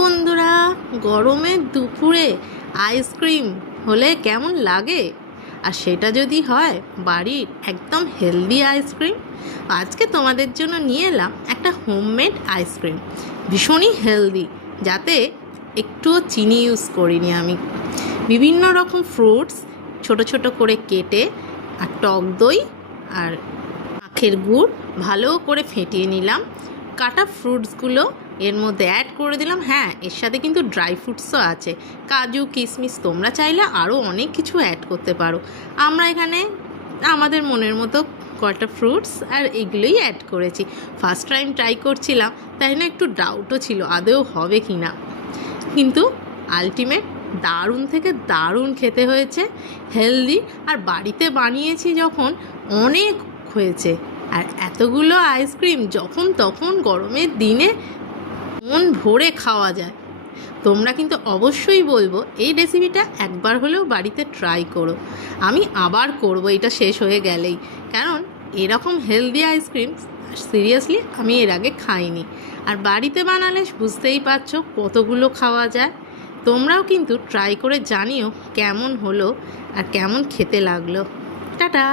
বন্ধুরা, গরমের দুপুরে আইসক্রিম হলে কেমন লাগে? আর সেটা যদি হয় বাড়ির একদম হেলদি আইসক্রিম। আজকে তোমাদের জন্য নিয়ে এলাম একটা হোমমেড আইসক্রিম, ভীষণই হেলদি, যাতে একটুও চিনি ইউজ করিনি আমি। বিভিন্ন রকম ফ্রুটস ছোট ছোট করে কেটে আর টক দই আর আখের গুড় ভালো করে ফেটিয়ে নিলাম। কাটা ফ্রুটসগুলো এর মধ্যে অ্যাড করে দিলাম। হ্যাঁ, এর সাথে কিন্তু ড্রাই ফ্রুটসও আছে, কাজু কিশমিশ। তোমরা চাইলে আরও অনেক কিছু অ্যাড করতে পারো। আমরা এখানে আমাদের মনের মতো কটা ফ্রুটস আর এগুলোই অ্যাড করেছি। ফার্স্ট টাইম ট্রাই করছিলাম, তাই না একটু ডাউটও ছিল আদৌ হবে কি না, কিন্তু আলটিমেট দারুণ থেকে দারুণ খেতে হয়েছে, হেলদি। আর বাড়িতে বানিয়েছি যখন অনেক হয়েছে। আর এতগুলো আইসক্রিম যখন তখন গরমের দিনে মন ভরে খাওয়া যায়। তোমরা কিন্তু অবশ্যই বলবো এই রেসিপিটা একবার হলেও বাড়িতে ট্রাই করো। আমি আবার করব এটা শেষ হয়ে গেলেই, কারণ এরকম হেলদি আইসক্রিম সিরিয়াসলি আমি এর আগে খাইনি। আর বাড়িতে বানালে বুঝতেই পারছো কতগুলো খাওয়া যায়। তোমরাও কিন্তু ট্রাই করে জানিও কেমন হলো আর কেমন খেতে লাগলো। টাটা।